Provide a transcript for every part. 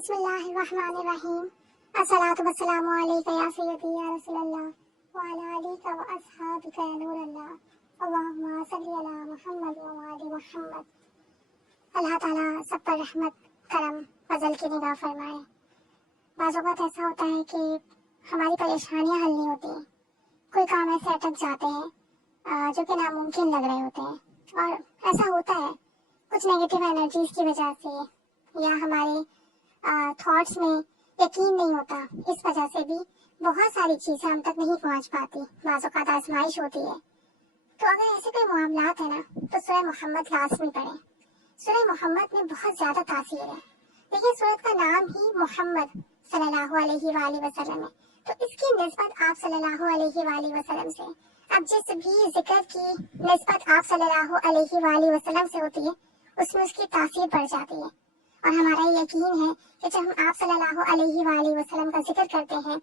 بسم اللہ الرحمن الرحیم الصلاۃ والسلام علیک یا سیدی یا رسول اللہ وعلی آلک و اصحابک یا نور اللہ اللہم صلی علی محمد و آل محمد۔ اللہ تعالیٰ سب پر رحمت کرم فضل کی نگاہ فرمائے۔ بعض اوقات ایسا ہوتا ہے کہ ہماری پریشانیاں حل نہیں ہوتی، کوئی کام ایسے اٹک جاتے ہیں جو کہ ناممکن لگ رہے ہوتے ہیں، اور ایسا ہوتا ہے کچھ نیگیٹو انرجیز کی وجہ سے یا ہمارے تھاٹس میں یقین نہیں ہوتا، اس وجہ سے بھی بہت ساری چیزیں ہم تک نہیں پہنچ پاتی، بعض اوقات آزمائش ہوتی ہے۔ تو اگر ایسے کوئی معاملات ہیں نا تو سورہ محمد لازمی پڑھیں۔ سورہ محمد میں بہت زیادہ تاثیر ہے، لیکن سورت کا نام ہی محمد صلی اللہ علیہ وآلہ وسلم ہے، تو اس کی نسبت آپ صلی اللہ علیہ وآلہ وسلم سے، اب جس بھی ذکر کی نسبت آپ صلی اللہ علیہ وآلہ وسلم سے ہوتی ہے اس میں اس کی تاثیر بڑھ جاتی ہے، اور ہمارا یقین ہے کہ جب ہم آپ صلی اللہ علیہ وآلہ وسلم کا ذکر کرتے ہیں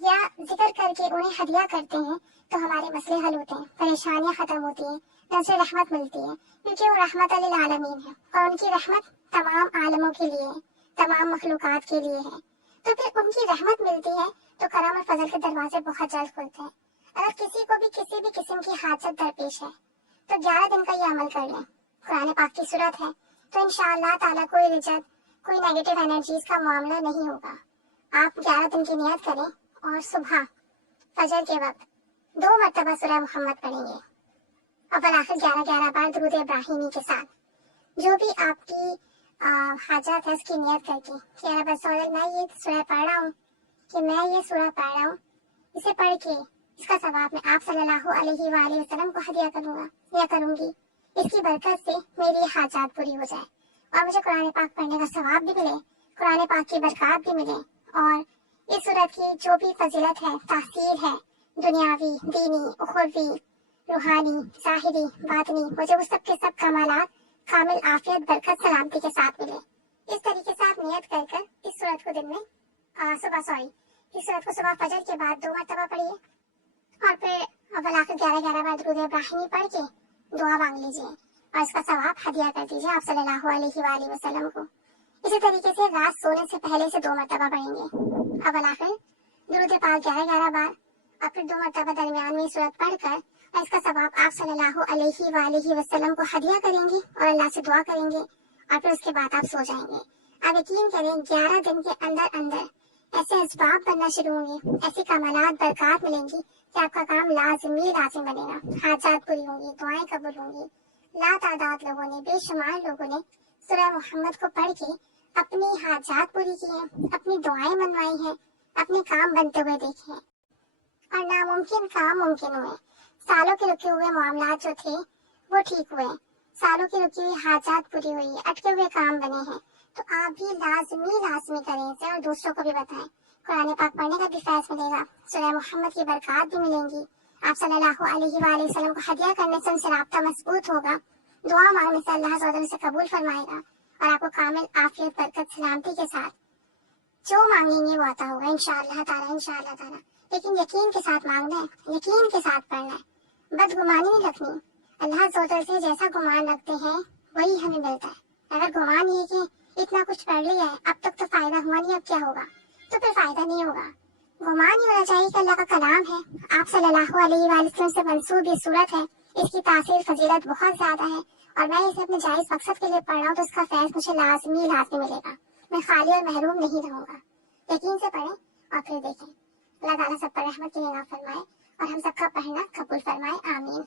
یا ذکر کر کے انہیں ہدیہ کرتے ہیں تو ہمارے مسئلے حل ہوتے ہیں، پریشانیاں ختم ہوتی ہیں، نظر رحمت ملتی ہے، کیونکہ وہ رحمت للعالمین ہے اور ان کی رحمت تمام عالموں کے لیے ہے، تمام مخلوقات کے لیے ہے۔ تو پھر ان کی رحمت ملتی ہے تو کرم اور فضل کے دروازے بہت جلد کھلتے ہیں۔ اگر کسی کو بھی کسی بھی قسم کی حاجت درپیش ہے تو 11 دن کا یہ عمل کر لیں، قرآن پاک کی صورت ہے، تو انشاءاللہ تعالیٰ کوئی رجت، کوئی نیگیٹو انرجیز کا معاملہ نہیں ہوگا۔ آپ 11 دن کی نیت کریں اور صبح فجر کے وقت 2 مرتبہ سورہ محمد پڑھیں گے، اور بالآخر 11 بار درود ابراہیمی کے ساتھ جو بھی آپ کی حاجات ہے اس کی نیت کر کے کہ رب سوال میں یہ سورہ پڑھ رہا ہوں، کہ میں یہ سورہ پڑھ رہا ہوں، اسے پڑھ کے اس کا ثواب میں آپ صلی اللہ علیہ وآلہ وسلم کو ہدیہ کروں گا یا کروں گی، اس کی برکت سے میری حاجات پوری ہو جائے اور مجھے قرآن پاک پڑھنے کا ثواب بھی ملے، قرآن پاک کی برکات بھی ملے، اور اس صورت کی جو بھی فضیلت ہے، تاثیر ہے، دنیاوی، دینی، اخروی، روحانی، ظاہری، باطنی، مجھے وہ سب کے سب کمالات کامل عافیت، برکت، سلامتی کے ساتھ ملے۔ اس طریقے سے آپ نیت کر کر اس صورت کو دن میں اس صورت کو صبح فجر کے بعد 2 مرتبہ پڑھیے، اور پھر بالآخر 11 بار درود ابراہیمی پڑھ کے دعا مانگ لیجیے اور اس کا ثواب ہدیہ کر دیجیے آپ صلی اللہ علیہ وآلہ وسلم کو۔ اسی طریقے سے رات سونے سے پہلے سے 2 مرتبہ پڑھیں گے، اور بالآخر درود پاک 11 بار، اور پھر 2 مرتبہ درمیان میں صورت پڑھ کر اور اس کا ثواب آپ صلی اللہ علیہ وآلہ وسلم کو ہدیہ کریں گے اور اللہ سے دعا کریں گے، اور پھر اس کے بعد آپ سو جائیں گے۔ آپ یقین کریں 11 دن کے اندر ایسے اسباب بننا شروع ہوں گے، ایسی کمالات، برکات ملیں گی کہ آپ کا کام لازم بنے گا، حاجات پوری ہوں گی، دعائیں قبول ہوں گی۔ لا تعداد لوگوں نے، بے شمار لوگوں نے سورہ محمد کو پڑھ کے اپنی حاجات پوری کی ہیں، اپنی دعائیں منوائی ہیں، اپنے کام بنتے ہوئے دیکھے ہیں، اور ناممکن کام ممکن ہوئے۔ سالوں کے رکے ہوئے معاملات جو تھے وہ ٹھیک ہوئے، سالوں کی رکی ہوئی حاجات پوری ہوئی، اٹکے ہوئے کام بنے ہیں۔ تو آپ بھی لازمی کریں اسے اور دوسروں کو بھی بتائیں۔ قرآن پاک پڑھنے کا بھی فیض ملے گا، سورہ محمد کی برکات بھی ملیں گی، آپ صلی اللہ علیہ وآلہ وسلم کو ہدیہ کرنے سے ان سے رابطہ مضبوط ہوگا، دعا مانگنے سے اللہ تعالیٰ سے قبول فرمائے گا، اور آپ کو کامل عافیت، برکت، سلامتی کے ساتھ جو مانگیں گے وہ عطا ہوگا انشاءاللہ تعالیٰ۔ لیکن یقین کے ساتھ مانگنا ہے، یقین کے ساتھ پڑھنا ہے، بدگمانی نہیں رکھنی۔ اللہ تعالیٰ سے جیسا گمان رکھتے ہیں وہی ہمیں ملتا ہے۔ اگر گمان یہ کہ اتنا کچھ پڑھ لیا ہے اب تک تو فائدہ ہوا نہیں، اب کیا ہوگا، تو پھر فائدہ نہیں ہوگا۔ گمان یہ ہونا چاہیے کہ اللہ کا کلام ہے، آپ صلی اللہ علیہ وآلہ وسلم سے منسوب یہ صورت ہے، اس کی تاثیر، فضیلت بہت زیادہ ہے، اور میں اسے اپنے جائز مقصد کے لیے پڑھ رہا ہوں تو اس کا فیض مجھے لازمی ملے گا، میں خالی اور محروم نہیں رہوں گا۔ یقین سے پڑھیں اور پھر دیکھیں۔ اللہ تعالیٰ سب پر رحمت کی نگاہ فرمائے اور ہم سب کا پڑھنا قبول فرمائے، آمین۔